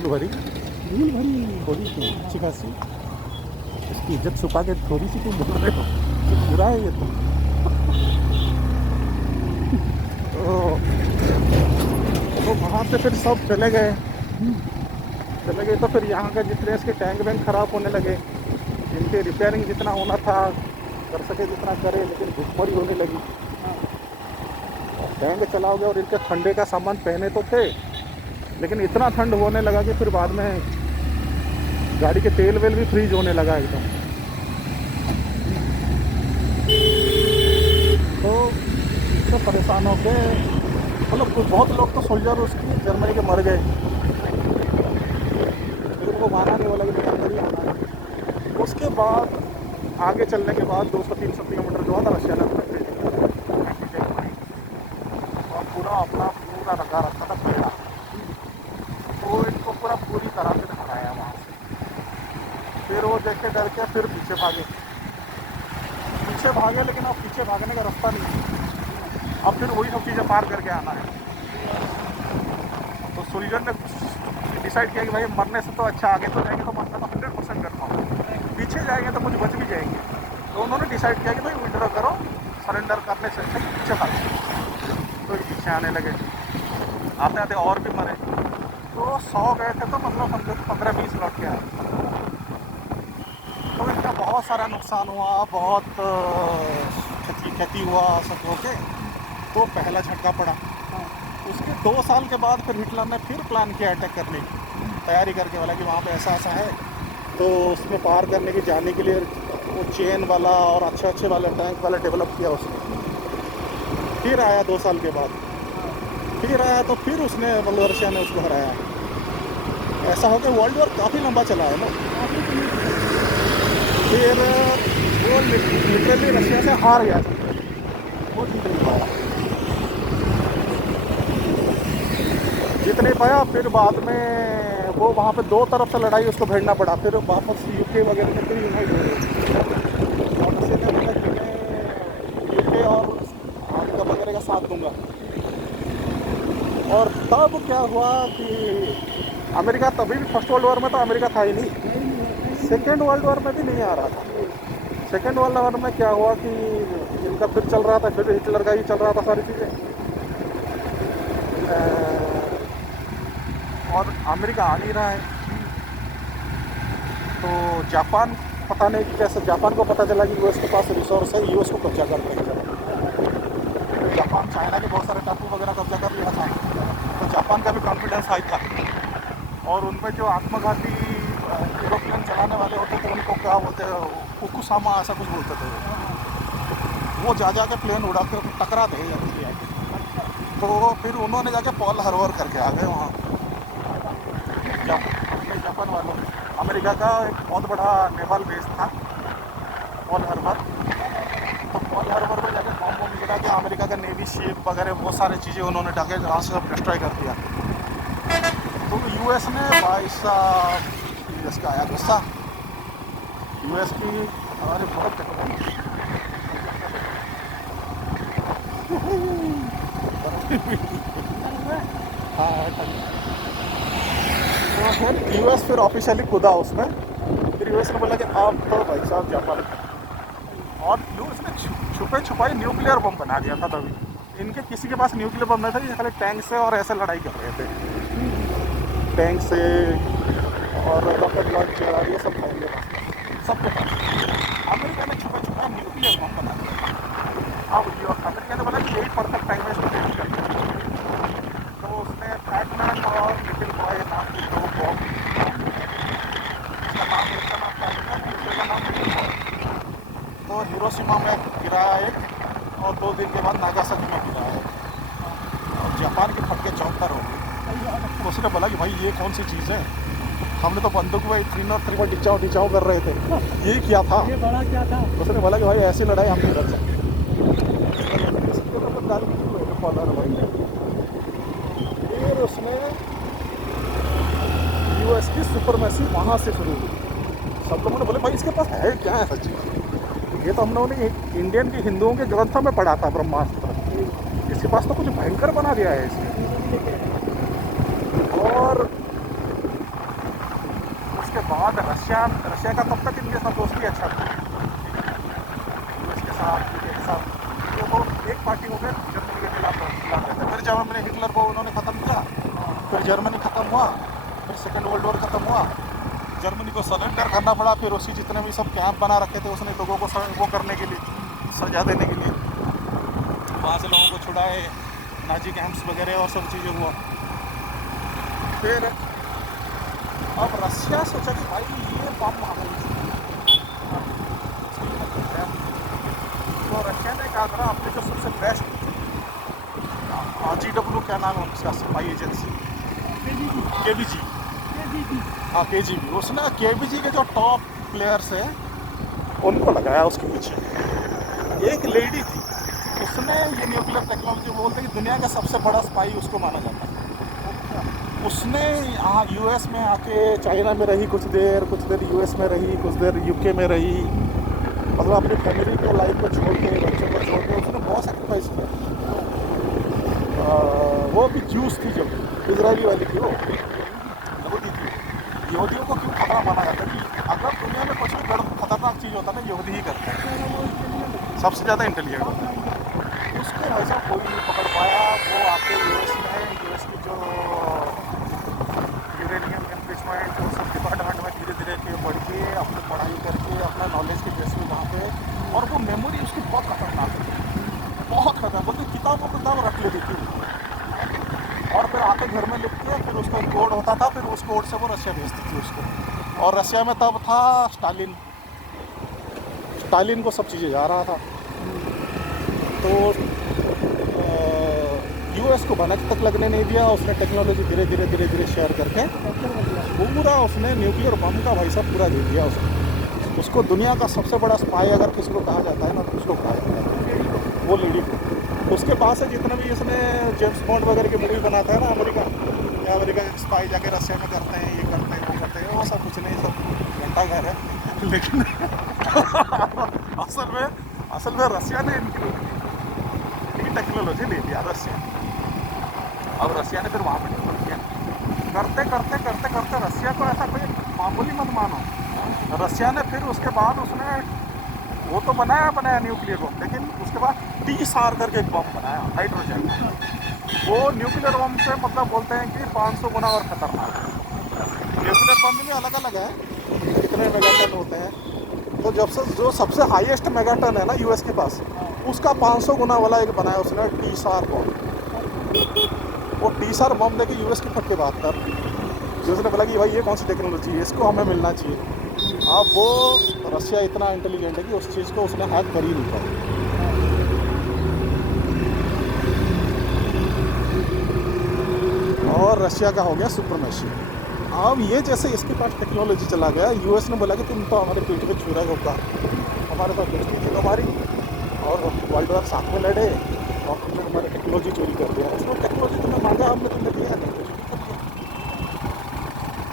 धूल भरी थोड़ी सी अच्छी खासी। इसकी इज्जत छुपा के थोड़ी सी तुम बोल रहे हो, तो बुरा है ये तो वहाँ से फिर सब चले गए। तो फिर यहाँ का जितने इसके टैंक वैंक ख़राब होने लगे, इनके रिपेयरिंग जितना होना था कर सके जितना करे, लेकिन भुखमरी होने लगी। टैंक चलाओगे और इनके ठंडे का सामान पहने तो थे, लेकिन इतना ठंड होने लगा कि फिर बाद में गाड़ी के तेल वेल भी फ्रीज होने लगा एकदम। तो इससे परेशान हो के मतलब बहुत लोग तो सोल्जर उसकी जर्मनी के मर गए। फिर वो माना नहीं, बोला कि नहीं अंदर ही आना है। उसके बाद आगे चलने के बाद 200-300 किलोमीटर जो था रशिया ने और पूरा लगा रखा था पेड़ा, तो इनको पूरा पूरी तरह से हराया वहाँ से। फिर वो देख के डर के फिर पीछे भागे, लेकिन अब पीछे भागने का रास्ता नहीं है, अब फिर वही सब चीज़ें पार करके आना है। तो सुलझन ने डिसाइड किया कि भाई मरने से तो अच्छा आगे तो जाएंगे, तो मरना तो 100% करना होगा, पीछे जाएंगे तो कुछ बच भी जाएंगे। तो उन्होंने डिसाइड किया कि भाई विड्रॉ करो, सरेंडर करने से अच्छा पीछे भागो। तो ये पीछे आने लगे, आते आते और भी मरे। तो 100 गए थे, तो मतलब समझो 15-20 लौट के आए। तो इनका बहुत सारा नुकसान हुआ, बहुत क्षति हुआ सब होके। तो पहला झटका पड़ा। उसके 2 साल के बाद फिर हिटलर ने फिर प्लान किया अटैक करने की, तैयारी करके वाला कि वहाँ पे ऐसा ऐसा है, तो उसमें पार करने की जाने के लिए वो चेन वाला और अच्छे वाले टैंक वाला डेवलप किया उसने। फिर आया 2 साल के बाद, फिर आया तो फिर उसने मतलब रशिया ने उसको हराया। ऐसा हो कि वर्ल्ड वॉर काफ़ी लंबा चला है ना। फिर वो लिटरली रशिया से हार गया था, वो जीत नहीं पाया, जीत नहीं पाया। फिर बाद में वो वहाँ पे 2 तरफ से लड़ाई उसको भिड़ना पड़ा। फिर वापस यूके वगैरह में फिर यूनाइट हो गए। वापस ने बोला कि मैं यूके और अमेरिका वगैरह का साथ दूंगा। और तब क्या हुआ कि अमेरिका तभी भी फर्स्ट वर्ल्ड वॉर में तो अमेरिका था ही नहीं, सेकेंड वर्ल्ड वॉर में भी नहीं आ रहा था। सेकेंड वर्ल्ड वॉर में क्या हुआ कि इनका फिर चल रहा था, फिर हिटलर का ही चल रहा था सारी चीज़ें, और अमेरिका आ नहीं रहा है। तो जापान, पता नहीं कैसे जापान को पता चला कि यूएस के पास रिसोर्स है, यूएस को कब्जा कर लेंगे। जापान चाइना के बहुत सारे टापू वगैरह कब्जा कर लिया था, तो जापान का भी कॉन्फिडेंस हाई था। और उनमें जो आत्मघाती एरोप्लेन चलाने वाले होते थे, उनको क्या बोलते हैं, फुकुशिमा ऐसा कुछ बोलते थे, वो जा के प्लेन उड़ा के टकरा दे जाती। तो फिर उन्होंने जाके पर्ल हार्बर करके आ गए वहाँ जापान वालों। अमेरिका का एक बहुत बड़ा नेवल बेस था पर्ल हार्बर। तो पर्ल हार्बर में जाके बम गिरा के अमेरिका का नेवी शिप वगैरह बहुत सारी चीज़ें उन्होंने जाके वहाँ से डिस्ट्रॉय कर दिया। तो यूएस ने भाई साहब, यूएस का आया गुस्सा, यूएस की हमारे बहुत तो फिर यूएस फिर ऑफिशियली कूदा उसमें। फिर यूएस ने बोला कि आप तो भाई साहब जापान, और यूएस ने छुपे छुपाई न्यूक्लियर बम बना दिया था। तभी इनके किसी के पास न्यूक्लियर बम नहीं था, ये खाली टैंक से और ऐसे लड़ाई कर रहे थे, टैंक से और रॉकेट लॉन्चर ये सब खाएंगे सबके पास। अमेरिका ने छुपा छुपा न्यूक्लियर बम बना दिया। अब अमेरिका ने बोला कि यही परफेक्ट टाइम है इसको टेस्ट करके। तो उसने फैटमैन और लिटिल बॉय नाम की 2 बॉम्ब, इसका नाम फैटमैन, दूसरे का नाम लिटिल बॉय, तो हिरोशिमा में गिराया एक, और 2 दिन के बाद नागासाकी में गिराया एक, और जापान के फटके 74 हो गए। उसने बोला कि भाई ये कौन सी चीज़ है, हमने तो बंदूक में 3 और 3 टिचाओ कर रहे थे, ये क्या था, ये बड़ा क्या था। उसने बोला कि भाई ऐसी लड़ाई हम नहीं कर सकते। फिर उसने यूएस की सुपरमेसी वहाँ से शुरू हुई। सब लोगों ने बोले भाई इसके पास है क्या है सच्ची, ये तो हम लोगों ने इंडियन के हिंदुओं के ग्रंथों में पढ़ा था ब्रह्मास्त्र, इसके पास तो कुछ भयंकर बना दिया है इसने। और बाद रशिया का तब तक इनके साथ दोस्ती अच्छा था, यूएस के साथ, यूके के साथ। तो वो एक पार्टी हो गए जर्मनी के खिलाफ लड़ रहे थे। फिर जर्मनी हिटलर को उन्होंने ख़त्म किया, फिर जर्मनी ख़त्म हुआ, फिर सेकेंड वर्ल्ड वॉर ख़त्म हुआ, जर्मनी को सरेंडर करना पड़ा। फिर उसी जितने भी सब कैंप बना रखे थे उसने लोगों को वो करने के लिए, सजा देने के लिए, वहाँ से लोगों को छुड़ाए, नाजी कैंप्स वगैरह और सब चीज़ें हुआ। फिर अब रशिया सोचा कि भाई ये बम हमें, तो रशिया ने कहा था अपने जो सबसे बेस्ट GW क्या नाम है उसका स्पाई एजेंसी, KBG, हाँ KGB, उसने KBG के जो टॉप प्लेयर्स हैं उनको लगाया उसके पीछे। एक लेडी थी, उसने ये न्यूक्लियर टेक्नोलॉजी बोलते हैं कि दुनिया का सबसे बड़ा स्पाई उसको माना जाता है। उसने यहाँ US में आके चाइना में रही कुछ देर US में रही, कुछ देर UK में रही, मतलब अपनी फैमिली को लाइफ को छोड़ के, बच्चों को छोड़ के उसने बहुत सेक्रीफाइस किया। वो भी ज्यूस थी, जब इजरायली वाली थी, वो यहूदी थी। यहूदियों को क्यों खतरा माना जाता है कि अगर दुनिया में कुछ भी खतरनाक चीज़ होता है ना, यहूदी ही करते हैं, सबसे ज़्यादा इंटेलिजेंट होता है। उसको ऐसा कोई नहीं पकड़ पाया। वो आके यूएस की जो यूरेनियम एनरिचमेंट वो सब डिपार्टमेंट में धीरे धीरे के बढ़ के अपनी पढ़ाई करके अपना नॉलेज के बेस में वहाँ पे, और वो मेमोरी उसकी बहुत खतरनाक है, बहुत खतरनाक, बोलते किताब रख लेती थी और फिर आके घर में लिख के फिर उसका कोड होता था, फिर उस कोड से वो रशिया भेजती थी उसको। और रशिया में तब था स्टालिन को सब चीज़ें जा रहा था, तो US को भनक तक लगने नहीं दिया। उसने टेक्नोलॉजी धीरे धीरे शेयर करके पूरा उसने न्यूक्लियर बम का भाई साहब पूरा दे दिया उसको दुनिया का सबसे बड़ा स्पाई अगर किसी को कहा जाता है ना, तो उसको कहा जाता है वो लेडी को। उसके पास है जितने भी इसने जेम्स बॉन्ड वगैरह की मूवी बनाता है ना, अमेरिका स्पाई जाके रशिया में करते हैं, ये करते हैं, वो करते हैं, वो सब कुछ नहीं, सब घंटा घर है। लेकिन असल में रशिया ने इनकी टेक्नोलॉजी ले लिया रशिया। अब रशिया ने फिर वहाँ पर डेवलप किया, करते रशिया को ऐसा कोई मामूली मत मानो। रशिया ने फिर उसके बाद उसने वो तो बनाया न्यूक्लियर बम, लेकिन उसके बाद TSAR करके एक बम बनाया हाइड्रोजन। वो न्यूक्लियर बम से मतलब बोलते हैं कि 500 गुना और खतरनाक है। न्यूक्लियर बम में अलग अलग है कितने मेगाटन होते हैं, तो जो सबसे हाईएस्ट मेगाटन है ना US के पास, उसका 500 गुना वाला एक बनाया उसने TSAR बम। वो TSAR बम देके US की फट के बात कर, उसने बोला कि भाई ये कौन सी टेक्नोलॉजी है, इसको हमें मिलना चाहिए। अब वो रशिया इतना इंटेलिजेंट है कि उस चीज़ को उसने हैक कर ही नहीं पाया। और रशिया का हो गया सुप्रीमेसी। अब ये जैसे इसके पास टेक्नोलॉजी चला गया, US ने बोला कि तुम तो हमारे पीठ पे छू रहे हो का, हमारे साथ दोस्ती थी तुम्हारी और वर्ल्ड वॉर साथ में लड़े और तुमने हमारी टेक्नोलॉजी चोरी कर दिया। उसको टेक्नोलॉजी तुम्हें मांगा, हमने तुमने दिया नहीं, कुछ भी कर दिया।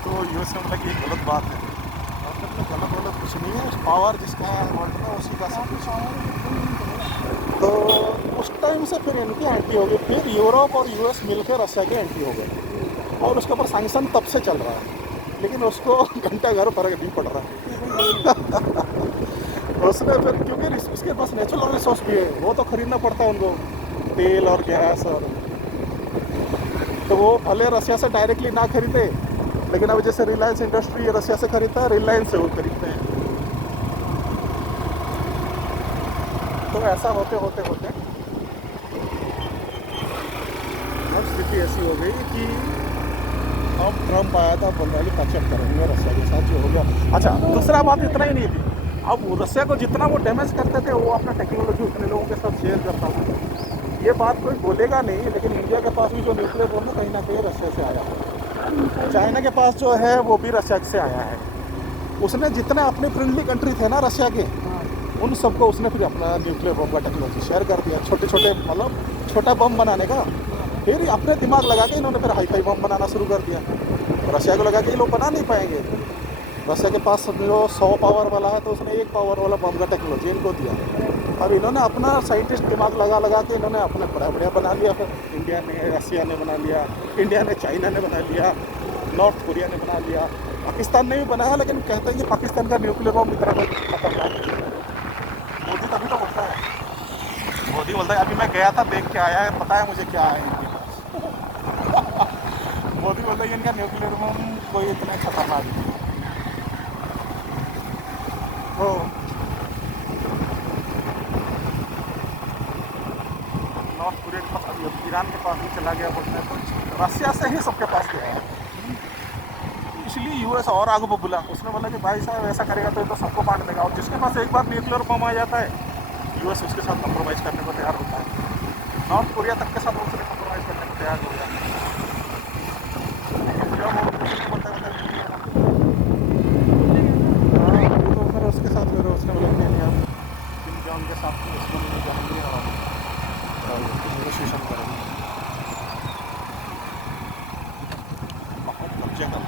तो US ने बोला कि ये गलत बात है, गलत कुछ नहीं है, पावर जिसका है वर्ल्ड में उसी का सब कुछ। तो उस टाइम से फिर इनकी एंट्री हो गई, फिर यूरोप और US मिलकर रशिया की एंट्री हो गई, और उसके ऊपर सैंक्शन तब से चल रहा है, लेकिन उसको घंटा घर फर्क नहीं पड़ रहा है। उसने फिर क्योंकि उसके पास नेचुरल रिसोर्स भी है, वो तो खरीदना पड़ता है उनको, तेल और गैस, और तो वो भले रशिया से डायरेक्टली ना खरीदे, लेकिन अब जैसे रिलायंस इंडस्ट्री रशिया से खरीदता है, रिलायंस से वो खरीदते हैं। तो ऐसा होते अब स्थिति ऐसी हो गई कि अब ट्रम्प आया था, बोल रहा है कि टचअप करेंगे रशिया के साथ, जो हो गया। अच्छा, दूसरा बात इतना ही नहीं थी, अब रशिया को जितना वो डैमेज करते थे, वो अपना टेक्नोलॉजी उतने लोगों के साथ शेयर करता था। ये बात कोई बोलेगा नहीं, लेकिन इंडिया के पास भी जो न्यूक्लियर बम कहीं ना कहीं रशिया से आया है। चाइना के पास जो है वो भी रशिया से आया है। उसने जितने अपने फ्रेंडली कंट्री थे ना रशिया के, उन सबको उसने फिर अपना न्यूक्लियर बम का टेक्नोलॉजी शेयर कर दिया, छोटे मतलब छोटा बम बनाने का। फिर अपने दिमाग लगा के इन्होंने फिर हाई बम बनाना शुरू कर दिया। रशिया को लगा कि ये लोग बना नहीं पाएंगे, रशिया के पास जो 100 पावर वाला है, तो उसने 1 पावर वाला बम का टेक्नोलॉजी इनको दिया। अब इन्होंने अपना साइंटिस्ट दिमाग लगा के इन्होंने अपने बढ़िया बना लिया। फिर इंडिया ने, रशिया ने बना लिया, इंडिया ने, चाइना ने बना लिया, नॉर्थ कोरिया ने बना लिया, पाकिस्तान ने भी बनाया, लेकिन कहते हैं कि पाकिस्तान का न्यूक्लियर बम इतना खतरनाक है। मोदी तभी तो बोलता है, मोदी बोलता है अभी मैं गया था देख के आया है, पता है मुझे क्या है इनके पास। मोदी बोलता है इनका न्यूक्लियर बम कोई इतना खतरनाक नहीं है। तो नॉर्थ कोरिया के पास अभी ईरान के पास भी चला गया बोलते हैं, कुछ रशिया से ही सबके पास गया है। इसलिए यूएस और आगे को बुला, उसने बोला कि भाई साहब ऐसा करेगा तो ये तो सबको बांट देगा, और जिसके पास एक बार न्यूक्लियर बम आ जाता है यूएस उसके साथ कंप्रोमाइज़ करने को तैयार होता है। नॉर्थ कोरिया तक के साथ उसने कंप्रोमाइज़ करने को तैयार हो गया। जब वो बोलता है हाँ, तो फिर उसके साथ फिर उसने बोला कि नहीं आप किम जोंग के साथ उसमें नहीं जाएंगे और नेगोशिएशन करेंगे, बहुत कब्जे कर